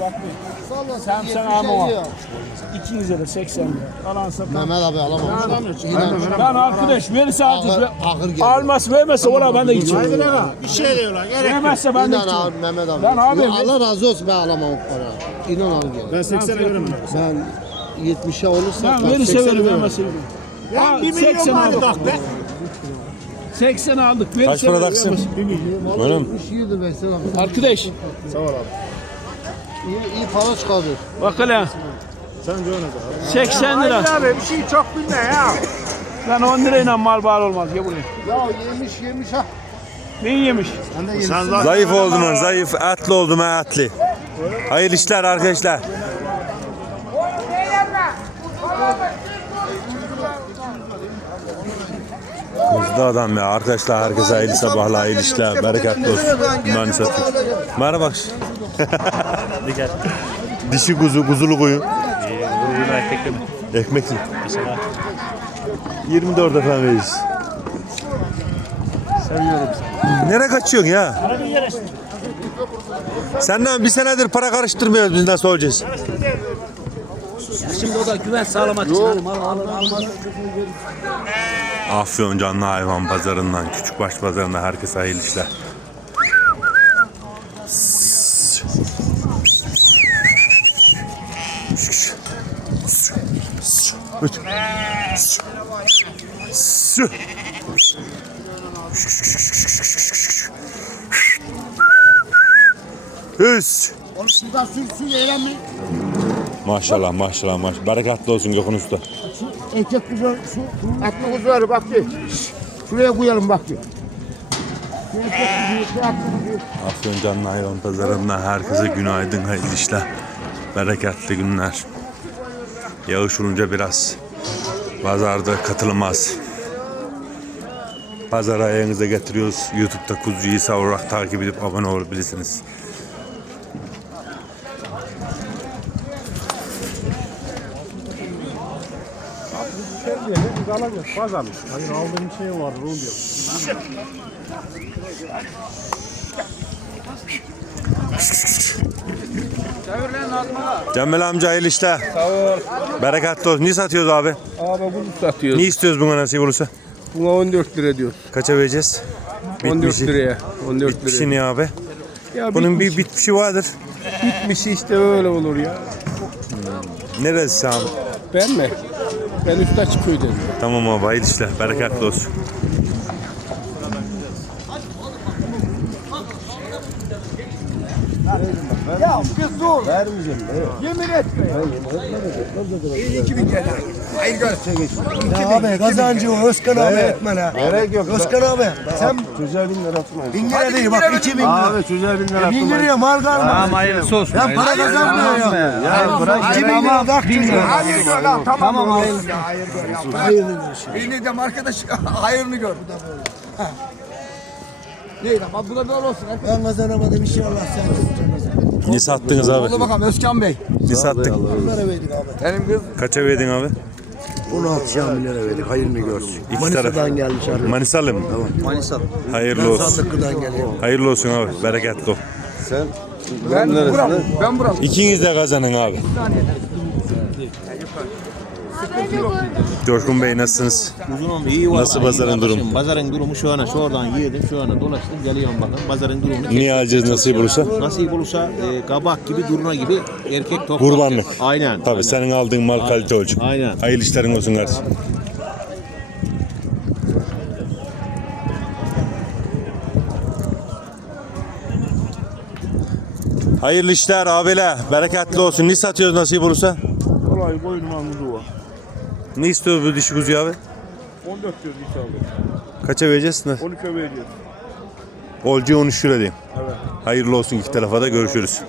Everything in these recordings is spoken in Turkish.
bak bir. Sen ama İkinize de 80 lira. Alan satan. Mehmet abi alamamış. İnan. Lan arkadaş verirse geldi. Almaz vermezse ona ben de geçerim. Bir şey diyorlar. Gerek. Vermezse ben de abi geçerim. Mehmet abi. Lan abi, Allah razı olsun ben alamam o parayı. İnan al gel. Ben 80'e veririm. Ben 70'e olursa Lan verirse 80'e verir veririm. vermezse. Ya Ha, 1 milyon 80 vardı aldık. bak be. 80 aldık. Kaç para taksın? Benim. Arkadaş Sağ ol abi. İyi, iyi para çıkarıyor. bak hele Sen de ona da. 80 lira. abi bir şey çok bilme ya. Lan 10 lirayla mal bağlı olmaz. Gel buraya. Ya yemiş yemiş ha. Neyi yemiş? Sen zaten Zayıf oldun lan zayıf. Etli oldum ha etli. Hayırlı işler arkadaşlar. Hızlı adam ya arkadaşlar herkese hayırlı sabahlar, hayırlı işler, bereketli olsun. Bunların satıyor. Merhaba. Dişi kuzu, kuzulu koyun. Ekmekli. 24 efendim veririz. Seviyorum seni. Nereye kaçıyorsun ya? Senden bir senedir para karıştırmıyoruz biz nasıl olacağız? Şimdi o da güven sağlamak için hani mal alır almaz. Afyon canlı hayvan pazarından, küçükbaş pazarından herkese hayırlı işler. Üs. Şuradan sür sür eğlenme. Maşallah maşallah maşallah. Bereketli olsun Gökhan Usta. Erkek kuzu şu atlı kuzuları bak bir. Şuraya koyalım bak bir. Şu şu. Afyon Canlı Hayvan Pazarı'ndan herkese günaydın, hayırlı işler. Bereketli günler. Yağış olunca biraz pazarda katılmaz. Pazara ayağınıza getiriyoruz. Youtube'da kuzuyu savurarak takip edip abone olabilirsiniz. Hayır aldığım şey var. Rol diyor. Cemil amca hayırlı işler. Bereketli olsun. Ne satıyoruz abi? Abi bunu satıyoruz. Ne istiyoruz buna nasip olursa? Buna 14 lira diyoruz. Kaça vereceğiz? 14 Bitmişi. liraya. 14 Bitmişi liraya. ne abi? Ya Bunun bitmiş, bir bitmişi vardır. bitmişi işte öyle olur ya. Neresi abi? Ben mi? Ben Üstaç köyden. Tamam abi hayırlı işler. Bereketli olsun. Abi kazancı o Özkan abi etme la. Gerek yok. Özkan abi sen Çocuğa bin lira atma. bin lira değil bak iki bin lira. Abi çocuğa bin lira Bin liraya mal kalmadı. Tamam hayırlısı olsun. Ben para kazanmıyor ya. Ya bırak. İki bin lira tak çocuğa. Hayır gör lan tamam. Tamam abi. Hayırlı olsun. Beni dedim arkadaş hayırını gör. Neydi ama bu da böyle olsun. Ben kazanamadım inşallah sen. Ne sattınız Oldu abi? bakalım Özkan Bey. Ne sattık? Bunlara verdik abi. Benim kız Kaça verdin abi? 16 bin lira verdik hayırını görsün. İki Manisa'dan taraf. gelmiş abi. Manisalı mı? Manisa. Hayırlı olsun. Sandıklı'dan geliyor. Hayırlı olsun abi. Bereketli ol. ben buram. Ben buram. İkiniz de kazanın abi. Coşkun Bey nasılsınız? Uzunum iyi var. Nasıl pazarın durumu? Pazarın durumu şu ana şuradan yedim şu ana dolaştım geliyorum bakın. Pazarın durumu Niye alacağız nasip olursa? nasip olursa e, kabak gibi durna gibi erkek toplam. Kurbanlık. Aynen. Tabii aynen. senin aldığın mal kalite olacak. Aynen. Hayırlı işlerin olsun kardeşim. Hayırlı işler abiler. Bereketli olsun. Ne satıyoruz nasip olursa? Kolay kuzu var. Ne istiyor bu dişi kuzuyu abi? 14 diyor bir aldı. Kaça vereceğiz? 12 veriyor. Olcu 13 lira diyeyim. Evet. Hayırlı olsun iki tarafa da görüşürüz.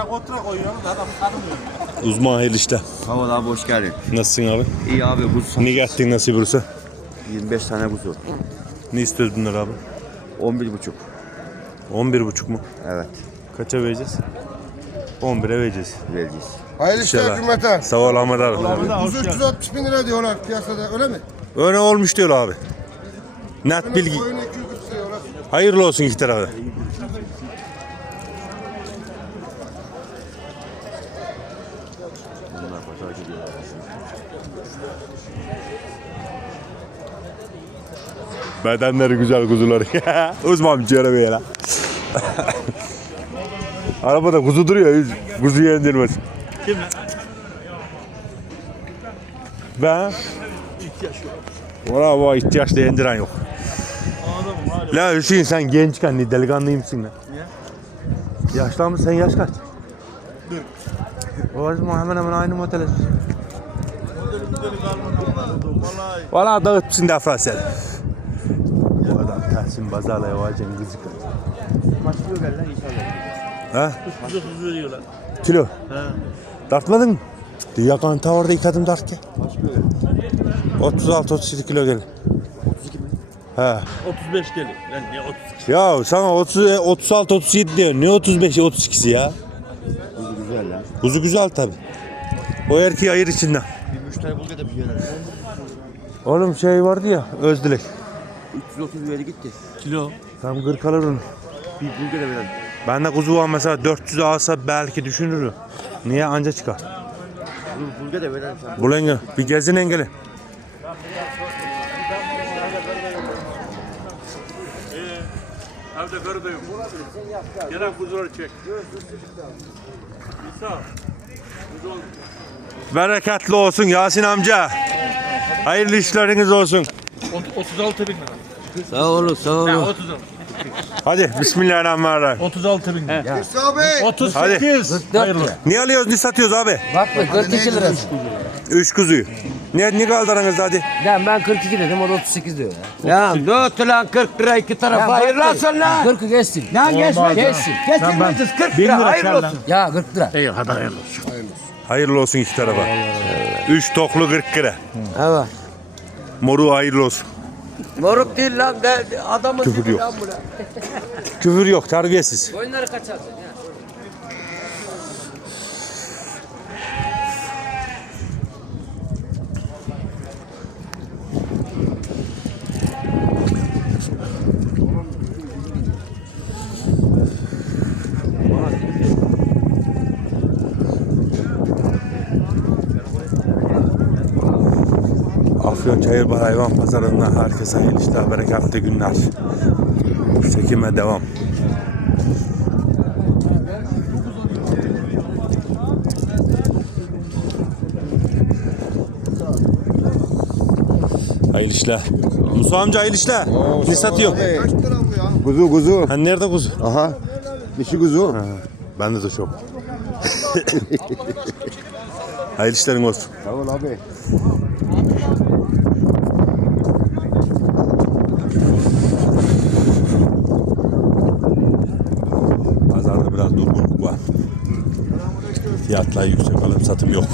Yana otura koyuyoruz adam tanımıyor. Uzman hayırlı. Sağ ol abi hoş geldin. Nasılsın abi? İyi abi kuzu Ne gettin nasıl bursa? 25 tane kuzu. Ne istiyoruz bunlar abi? 11 buçuk. 11 buçuk mu? Evet Kaça vereceğiz? 11'e vereceğiz. vereceğiz. Hayırlı işler İnşallah. cümleten. Sağ ol Ahmet abi. Kuzu 360 bin lira diyorlar piyasada öyle mi? Öyle olmuş diyor abi. Net bilgi. Koyunu 200 diyorlar. Hayırlı olsun iki tarafa. Bedenleri güzel kuzuları. Uzman ciğere bir yere. Arabada kuzu duruyor. Kuzu yendirmez. Kim Ben. Valla bu ihtiyaçla yendiren yok. La Hüseyin sen gençken ne delikanlı mısın lan? Niye? Yaşlı mısın sen yaş kaç? 40. O zaman hemen hemen aynı model. Valla dağıtmışsın defra sen. Tahsin Bazar'la yavaşça kilo geldi lan inşallah? Ha? 330 veriyorlar. Kilo? He. Dartmadın mı? Dünya kanta orada yıkadım dart ki. Kaç kilo 36-37 kilo gelir. 32 mi? He. 35 gelir. Lan ne 32? Ya sana 30 36 37 diyor. Ne 35 32'si ya? Kuzu güzel lan. Kuzu güzel tabi. O erkeği ayır içinden. Bir müşteri buldu da bir şeyler. Oğlum şey vardı ya Özdilek. 330 veri gitti. Kilo. Tam 40 alır onu. Bir bulgu da veren. Ben de kuzu var mesela 400 alsa belki düşünürüm. Niye anca çıkar? Bulgu bulgu da veren sen. Bu engel. Bir gezin engeli. Evde karı da yok. Gelen kuzuları çek. Bereketli olsun Yasin amca. Hayırlı işleriniz olsun. 36 bin lira. Sağ olun sağ olun. 30 Hadi Bismillahirrahmanirrahim. 36 bin lira. Hüsnü abi. 38. Hayırlı. Ne alıyoruz ne satıyoruz abi? Bakma 42 lirası. Üç kuzuyu. Ne, ne kaldı aranızda hadi? Ben, ben 42 dedim o da 38 diyor ya. Ya dört lan 40 lira iki tarafa hayırlı olsun lan. 40'ı geçsin. Lan geçme Geçsin. Geçirmeyeceğiz 40 lira hayırlı olsun. Ya 40 lira. Hayırlı olsun iki tarafa. Üç toklu 40 lira. Evet. Moru hayırlı olsun. Moruk değil lan de, adamın Küfür dibi yok. lan bu lan. Küfür yok terbiyesiz. Oyunları kaç aldın ya? Afyon Çayırbar Hayvan Pazarı'ndan herkese hayırlı işler, bereketli günler. Çekime devam. Hayırlı işler. Musa amca hayırlı işler. Ne satıyor? Kuzu kuzu. Ha nerede kuzu? Aha. Dişi kuzu. Bende de çok. hayırlı işlerin olsun. Sağ ol abi. Pazarda biraz durgunluk var. Fiyatlar yüksek alım satım yok.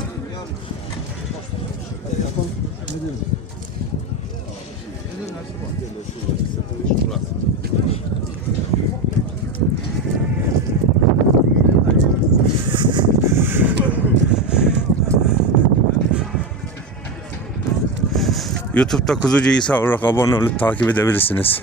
YouTube'da Kuzucu İsa olarak abone olup takip edebilirsiniz.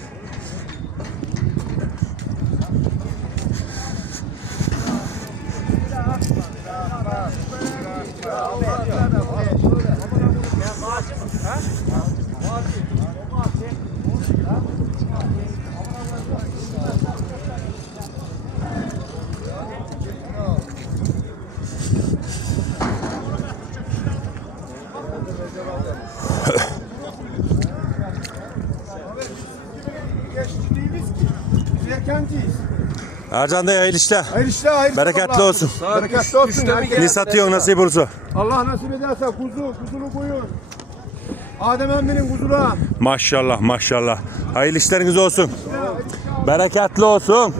Ercan Bey hayırlı işler. Hayırlı işler hayırlı Bereketli olsun. Bereketli olsun. Ne satıyorsun nasip olursa. Allah nasip ederse kuzu, kuzulu koyun. Adem emminin kuzula. Maşallah maşallah. Hayırlı işleriniz olsun. Bereketli olsun.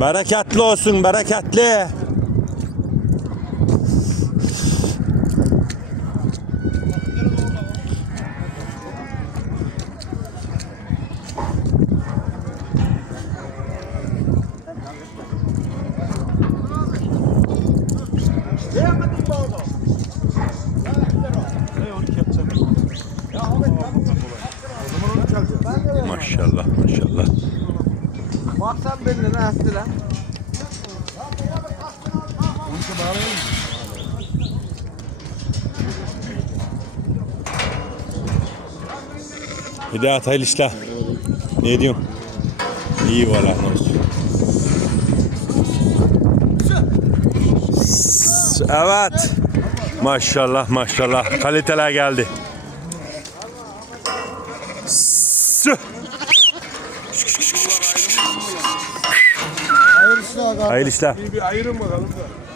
Bereketli olsun bereketli. Maşallah maşallah. Beni ne yaptı lan? Hidayet hayırlı işler. Ne diyorsun? İyi valla. Evet. Maşallah maşallah. Kaliteler geldi. Sü. Hayırlı işler. Bir ayırın bakalım da.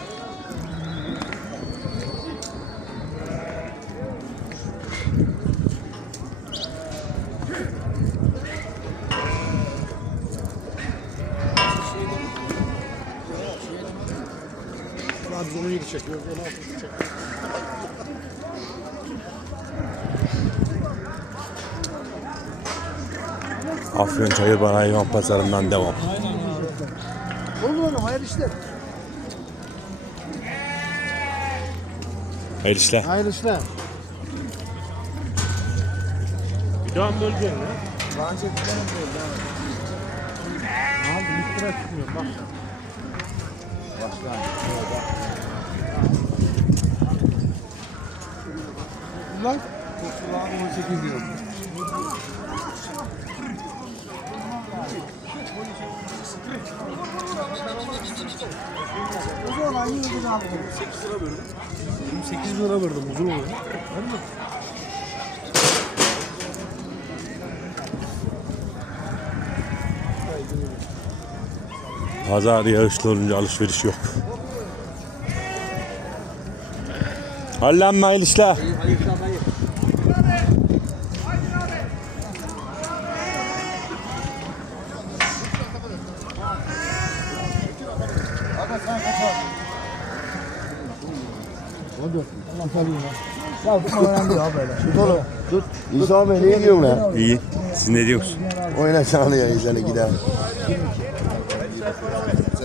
Afyon Çayırban Hayvan Pazarı'ndan devam. Olur oğlum hayırlı işler. Hayırlı işler. Hayırlı işler. Bir daha mı böleceksin lan? Bence gidelim böyle. Abi bir lira tutmuyor bak. Lan. Koşular 18 diyor. O zaman aynı yıldır abi. 8 lira verdim uzun olur. Pazar yağışlı olunca alışveriş yok. Hallenme hayırlı işler. Ya bu önemli abi böyle. Tut oğlum. Tut. İsa Bey ne diyorsun lan? İyi. Siz ne diyorsunuz? Oyna şanlı ya izlene gider.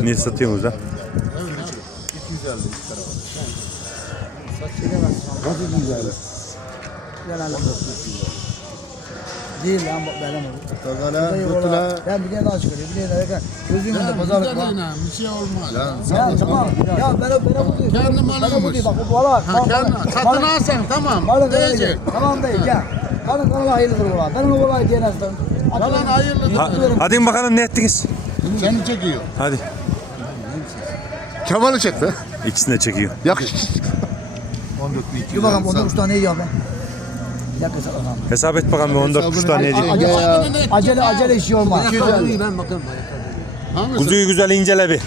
Ne satıyorsunuz ha? Nasıl güzel? Değil lan bak benim Dayı tutula. ola- Ben bir tane daha çıkarıyor. Bir tane daha. Gözümün önünde pazarlık var. Bir şey olmaz. Ya tamam. Ya ben o ben o bu değil. Kendi malıymış. o. Bak bu balık. Ha kendi satın alsan tamam. Malın Diyecek. gel. Tamam dayı gel. Malın kanalı hayırlıdır bu. Ben onu balığı giyemezdim. Falan hayırlı. Ha, hadi bakalım ne ettiniz? Seni çekiyor. Hadi. Kemal'i çekti. İkisini de çekiyor. Yakış. Dur bakalım 19 tane yiyor ben. Yakın sana. Hesap et bakalım bir 14 kuş tane yedi. Acele, acele, acele işi olmaz. Ben bakalım. Hangisi? Kuzuyu güzel incele bir.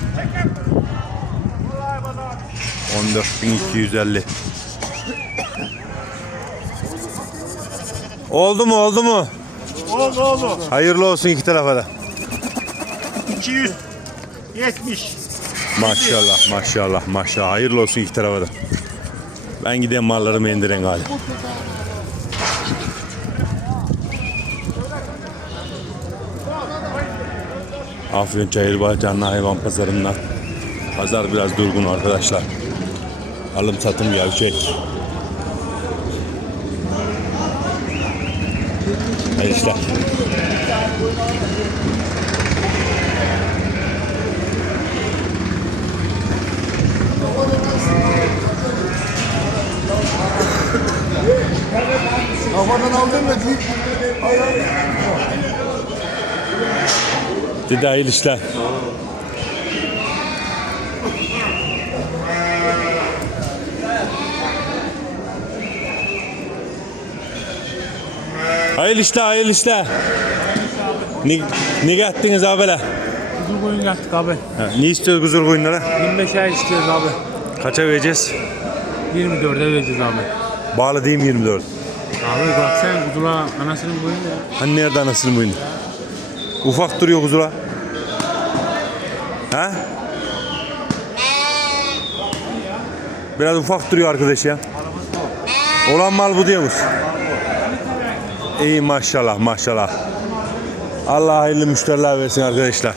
14.250. Oldu mu oldu mu? Oldu oldu. Hayırlı olsun iki tarafa da. 270. Maşallah maşallah maşallah. Hayırlı olsun iki tarafa da. Ben gideyim mallarımı indiren galiba. Afyon Çayırbağ Canlı Hayvan Pazarı'ndan. Pazar biraz durgun arkadaşlar. Alım satım gevşek. Hayırlı işler. Kafadan aldın mı? Dede hayırlı işler. Hayırlı işler, hayırlı işler. Ne, ne gettiniz abiler? Kuzu koyun yaptık abi. Ha, ne istiyoruz huzur koyunlara? 25 ay istiyoruz abi. Kaça vereceğiz? 24'e vereceğiz abi. Bağlı değil mi 24? Abi bak sen kuzula anasının koyun ya. Hani nerede anasının boynu? Ufak duruyor kuzula. Ha? Biraz ufak duruyor arkadaş ya. Olan mal bu diyoruz. İyi maşallah maşallah. Allah hayırlı müşteriler versin arkadaşlar.